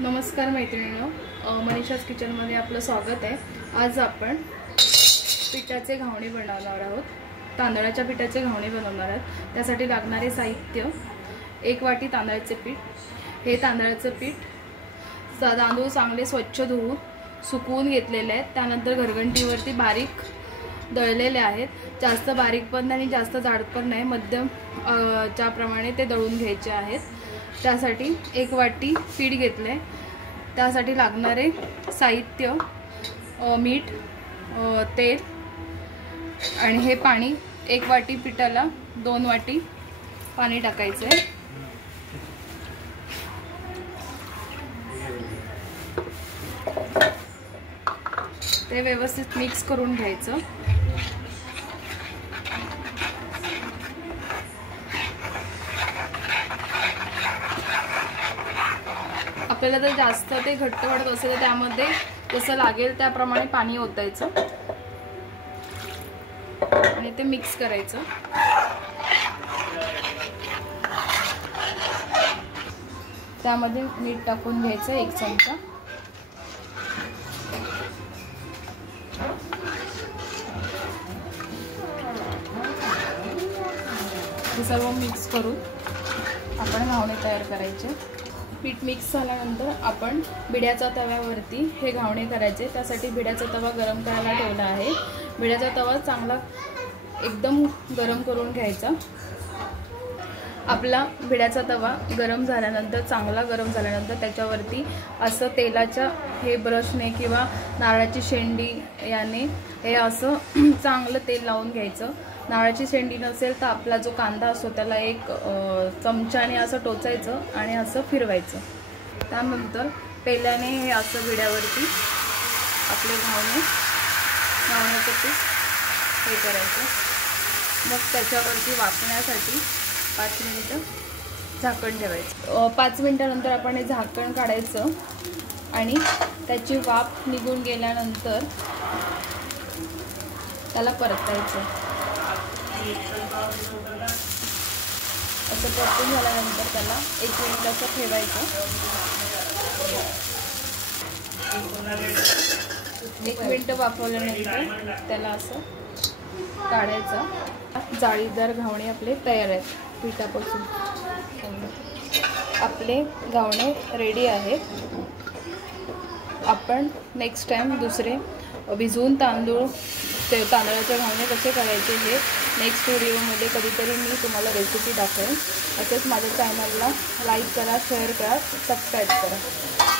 नमस्कार मैत्रिणींनो, मनीषाज किचनमध्ये आपलं स्वागत आहे। आज आपण पिठाचे घावणे बनवणार आहोत। तांदळाच्या पिठाचे घावणे बनवणार आहोत। त्यासाठी लागणारे साहित्य: 1 वाटी तांदळाचे पीठ। हे तांदळाचे पीठ तांदूळ चांगले स्वच्छ धुवून सुकवून घेतलेले आहेत। त्यानंतर घरघंटीवरती बारीक दळलेले आहेत। जास्त बारीक पण नाही, जास्त जाड पण नाही, मध्यम ज्याप्रमाणे ते दळून घ्यायचे आहेत। त्यासाठी 1 वाटी पीठ घेतले। त्यासाठी लागणारे साहित्य: मीठ, तेल आणि हे पाणी। 1 वाटी पिठाला 2 वाटी पाणी टाकायचे। ते व्यवस्थित मिक्स करून घ्यायचं। आपल्याला जर जास्त ते घट्ट वाटत असेल तर त्यामध्ये जसं लागेल त्याप्रमाणे पाणी ओतायचं आणि ते मिक्स करायचं। त्यामध्ये मीठ टाकून घ्यायचं 1 चमचा। हे सर्व मिक्स करून आपण घावणे तयार करायचे। पीठ मिक्स झाल्यानंतर आपण बिड्याच्या तव्यावरती हे घावणे करायचे। त्यासाठी बिड्याचा तवा गरम करायला ठेवला आहे। बिड्याचा तवा चांगला एकदम गरम करून घ्यायचा। आपला बिड्याचा तवा गरम झाल्यानंतर चांगला गरम झाल्यानंतर त्याच्यावरती असं तेलाच्या हे ब्रशने किंवा नारळाची शेंडी याने हे असं चांगलं तेल लावून घ्यायचं। नारळाची शेंडी नसेल तर आपला जो कांदा असतो त्याला एक चमच्याने असं टोचायचं आणि असं फिरवायचं। त्यानंतर पेल्याने हे असं बिड्यावरती आपले घावण्याचं पीठ हे करायचं। मग त्याच्यावरती वाफण्यासाठी 5 मिनिटं झाकण ठेवायचं। 5 मिनिटानंतर आपण हे झाकण काढायचं आणि त्याची वाफ निघून गेल्यानंतर त्याला परतायचं। असं परतून झाल्यानंतर त्याला 1 मिनिट असं ठेवायचं। 1 मिनिट वाफवल्यानंतर त्याला असं काढायचं। जाळीदार घावणे आपले तयार आहेत पिठापासून। आपले घावणे रेडी आहेत। आपण नेक्स्ट टाइम दुसरे भिजवून तांदळाचे घावणे कसे करायचे हे नेक्स्ट व्हिडिओमध्ये कधीतरी मी तुम्हाला रेसिपी दाखवेन। असंच माझ्या चॅनलला लाईक करा, शेअर करा, सबस्क्राईब करा।